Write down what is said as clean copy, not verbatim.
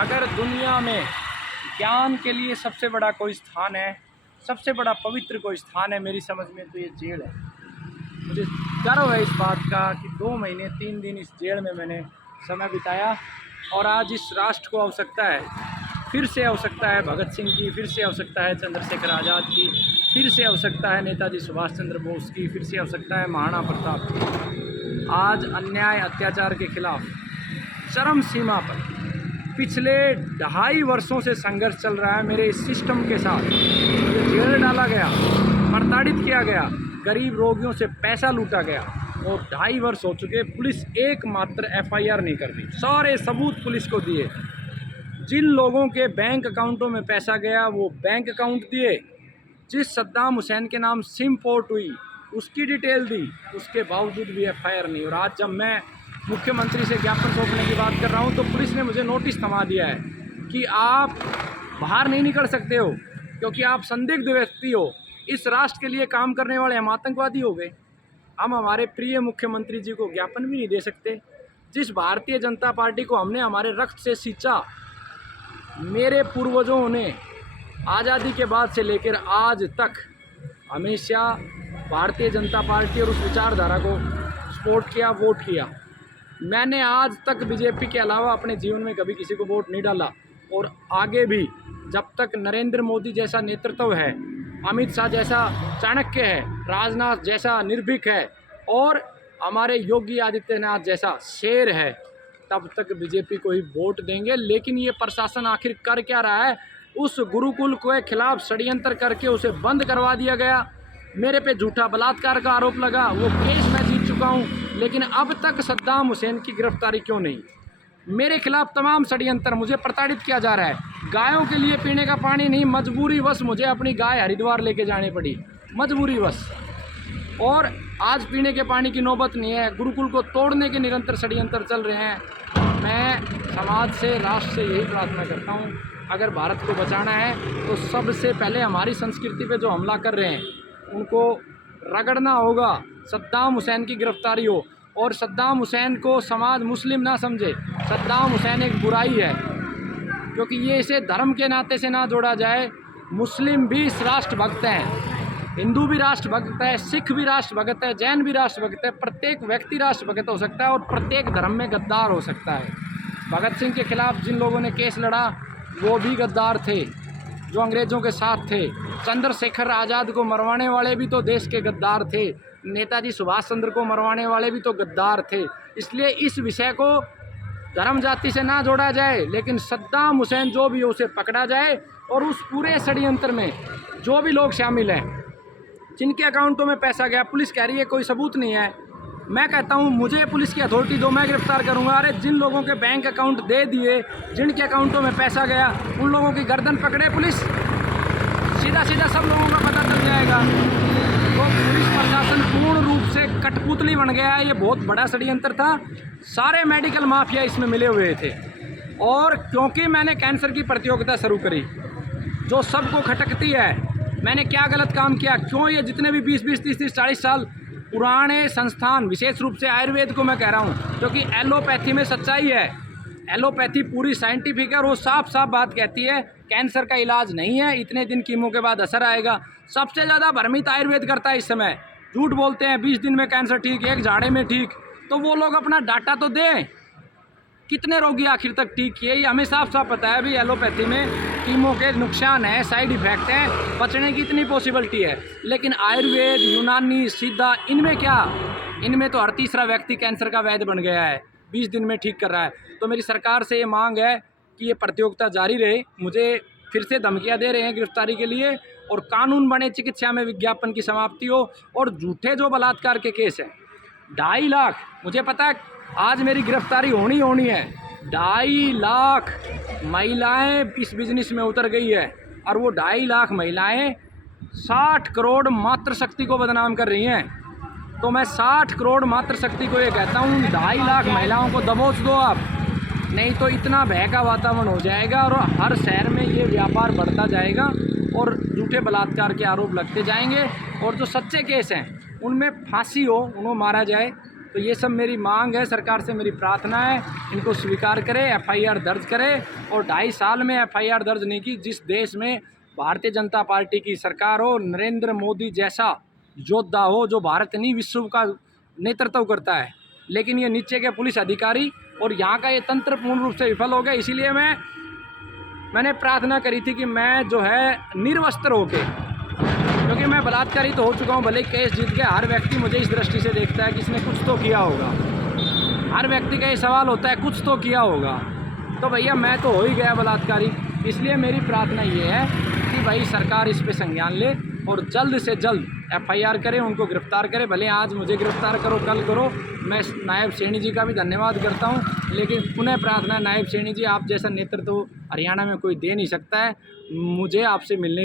अगर दुनिया में ज्ञान के लिए सबसे बड़ा कोई स्थान है, सबसे बड़ा पवित्र कोई स्थान है मेरी समझ में, तो ये जेल है। मुझे गर्व है इस बात का कि 2 महीने 3 दिन इस जेल में मैंने समय बिताया और आज इस राष्ट्र को आवश्यकता है, फिर से आवश्यकता है भगत सिंह की, फिर से आवश्यकता है चंद्रशेखर आज़ाद की, फिर से आवश्यकता है नेताजी सुभाष चंद्र बोस की, फिर से आवश्यकता है महाराणा प्रताप की। आज अन्याय अत्याचार के खिलाफ चरम सीमा पर पिछले 2.5 वर्षों से संघर्ष चल रहा है मेरे इस सिस्टम के साथ। मुझे जेल डाला गया, प्रताड़ित किया गया, गरीब रोगियों से पैसा लूटा गया और 2.5 वर्ष हो चुके। पुलिस एकमात्र FIR नहीं कर दी, सारे सबूत पुलिस को दिए। जिन लोगों के बैंक अकाउंटों में पैसा गया वो बैंक अकाउंट दिए, जिस सद्दाम हुसैन के नाम सिम पोर्ट हुई उसकी डिटेल दी, उसके बावजूद भी FIR नहीं। और आज जब मैं मुख्यमंत्री से ज्ञापन सौंपने की बात कर रहा हूं तो पुलिस ने मुझे नोटिस थमा दिया है कि आप बाहर नहीं निकल सकते हो क्योंकि आप संदिग्ध व्यक्ति हो, इस राष्ट्र के लिए काम करने वाले हम आतंकवादी हो गए। हम हमारे प्रिय मुख्यमंत्री जी को ज्ञापन भी नहीं दे सकते। जिस भारतीय जनता पार्टी को हमने हमारे रक्त से सींचा, मेरे पूर्वजों ने आज़ादी के बाद से लेकर आज तक हमेशा भारतीय जनता पार्टी और उस विचारधारा को सपोर्ट किया, वोट किया। मैंने आज तक बीजेपी के अलावा अपने जीवन में कभी किसी को वोट नहीं डाला और आगे भी जब तक नरेंद्र मोदी जैसा नेतृत्व है, अमित शाह जैसा चाणक्य है, राजनाथ जैसा निर्भीक है और हमारे योगी आदित्यनाथ जैसा शेर है, तब तक बीजेपी को ही वोट देंगे। लेकिन ये प्रशासन आखिर कर क्या रहा है? उस गुरुकुल के खिलाफ षड्यंत्र करके उसे बंद करवा दिया गया। मेरे पे झूठा बलात्कार का आरोप लगा, वो केस मैं जीत चुका हूँ, लेकिन अब तक सद्दाम हुसैन की गिरफ्तारी क्यों नहीं? मेरे खिलाफ तमाम षड्यंत्र, मुझे प्रताड़ित किया जा रहा है। गायों के लिए पीने का पानी नहीं, मजबूरीवश मुझे अपनी गाय हरिद्वार लेके जानी पड़ी, मजबूरीवश। और आज पीने के पानी की नौबत नहीं है। गुरुकुल को तोड़ने के निरंतर षड्यंत्र चल रहे हैं। मैं समाज से, राष्ट्र से यही प्रार्थना करता हूँ, अगर भारत को बचाना है तो सबसे पहले हमारी संस्कृति पे जो हमला कर रहे हैं उनको रगड़ना होगा। सद्दाम हुसैन की गिरफ्तारी हो और सद्दाम हुसैन को समाज मुस्लिम ना समझे। सद्दाम हुसैन एक बुराई है क्योंकि ये इसे धर्म के नाते से ना जोड़ा जाए। मुस्लिम भी इस राष्ट्रभक्त हैं, हिंदू भी राष्ट्रभक्त है, सिख भी राष्ट्रभक्त है, जैन भी राष्ट्रभक्त है। प्रत्येक व्यक्ति राष्ट्रभक्त हो सकता है और प्रत्येक धर्म में गद्दार हो सकता है। भगत सिंह के खिलाफ जिन लोगों ने केस लड़ा वो भी गद्दार थे, जो अंग्रेज़ों के साथ थे। चंद्रशेखर आज़ाद को मरवाने वाले भी तो देश के गद्दार थे, नेताजी सुभाष चंद्र को मरवाने वाले भी तो गद्दार थे। इसलिए इस विषय को धर्म जाति से ना जोड़ा जाए, लेकिन सद्दाम हुसैन जो भी है उसे पकड़ा जाए और उस पूरे षड्यंत्र में जो भी लोग शामिल हैं, जिनके अकाउंटों में पैसा गया, पुलिस कह रही है कोई सबूत नहीं है, मैं कहता हूं मुझे पुलिस की अथॉरिटी दो, मैं गिरफ्तार करूंगा। अरे जिन लोगों के बैंक अकाउंट दे दिए, जिनके अकाउंटों में पैसा गया, उन लोगों की गर्दन पकड़े पुलिस, सीधा सीधा सब लोगों का पता चल जाएगा। तो पुलिस प्रशासन पूर्ण रूप से कठपुतली बन गया है। ये बहुत बड़ा षड्यंत्र था, सारे मेडिकल माफिया इसमें मिले हुए थे। और क्योंकि मैंने कैंसर की प्रतियोगिता शुरू करी जो सबको खटकती है, मैंने क्या गलत काम किया, क्यों ये जितने भी 20-20, 30-30, 40 साल पुराने संस्थान, विशेष रूप से आयुर्वेद को मैं कह रहा हूँ क्योंकि एलोपैथी में सच्चाई है, एलोपैथी पूरी साइंटिफिक है और वो साफ साफ बात कहती है कैंसर का इलाज नहीं है, इतने दिन कीमो के बाद असर आएगा। सबसे ज़्यादा भ्रमित आयुर्वेद करता है इस समय, झूठ बोलते हैं 20 दिन में कैंसर ठीक, एक झाड़े में ठीक। तो वो लोग अपना डाटा तो दें, कितने रोगी आखिर तक ठीक किए, ये हमें साफ साफ पता है। भी एलोपैथी में कीमो के नुकसान है, साइड इफ़ेक्ट है, बचने की इतनी पॉसिबिलिटी है। लेकिन आयुर्वेद, यूनानी, सिद्धा, इनमें क्या, इनमें तो हर तीसरा व्यक्ति कैंसर का वैद्य बन गया है, 20 दिन में ठीक कर रहा है। तो मेरी सरकार से ये मांग है कि ये प्रतियोगिता जारी रहे। मुझे फिर से धमकियाँ दे रहे हैं गिरफ्तारी के लिए, और कानून बने, चिकित्सा में विज्ञापन की समाप्ति हो। और झूठे जो बलात्कार के केस हैं, 2.5 लाख, मुझे पता है आज मेरी गिरफ्तारी होनी है। 2.5 लाख महिलाएं इस बिजनेस में उतर गई है और वो 2.5 लाख महिलाएं 60 करोड़ मातृशक्ति को बदनाम कर रही हैं। तो मैं 60 करोड़ मातृशक्ति को ये कहता हूँ, 2.5 लाख महिलाओं को दबोच दो आप, नहीं तो इतना भय का वातावरण हो जाएगा और हर शहर में ये व्यापार बढ़ता जाएगा और झूठे बलात्कार के आरोप लगते जाएंगे। और जो सच्चे केस हैं उनमें फांसी हो, उन्हें मारा जाए, तो ये सब मेरी मांग है, सरकार से मेरी प्रार्थना है, इनको स्वीकार करें, एफआईआर दर्ज करें। और 2.5 साल में एफआईआर दर्ज नहीं की, जिस देश में भारतीय जनता पार्टी की सरकार हो, नरेंद्र मोदी जैसा योद्धा हो जो भारत नहीं विश्व का नेतृत्व करता है, लेकिन ये नीचे के पुलिस अधिकारी और यहाँ का ये तंत्र पूर्ण रूप से विफल हो गया। इसीलिए मैंने प्रार्थना करी थी कि मैं जो है निर्वस्त्र होके, क्योंकि मैं बलात्कारी तो हो चुका हूँ, भले केस जीत के, हर व्यक्ति मुझे इस दृष्टि से देखता है कि इसने कुछ तो किया होगा। हर व्यक्ति का ये सवाल होता है कुछ तो किया होगा। तो भैया मैं तो हो ही गया बलात्कारी। इसलिए मेरी प्रार्थना ये है कि भाई सरकार इस पे संज्ञान ले और जल्द से जल्द एफआईआर करें, उनको गिरफ्तार करें। भले आज मुझे गिरफ्तार करो, कल करो। मैं नायब सैनी जी का भी धन्यवाद करता हूँ, लेकिन पुनः प्रार्थना, नायब सैनी जी, आप जैसा नेतृत्व हरियाणा में कोई दे नहीं सकता है। मुझे आपसे मिलने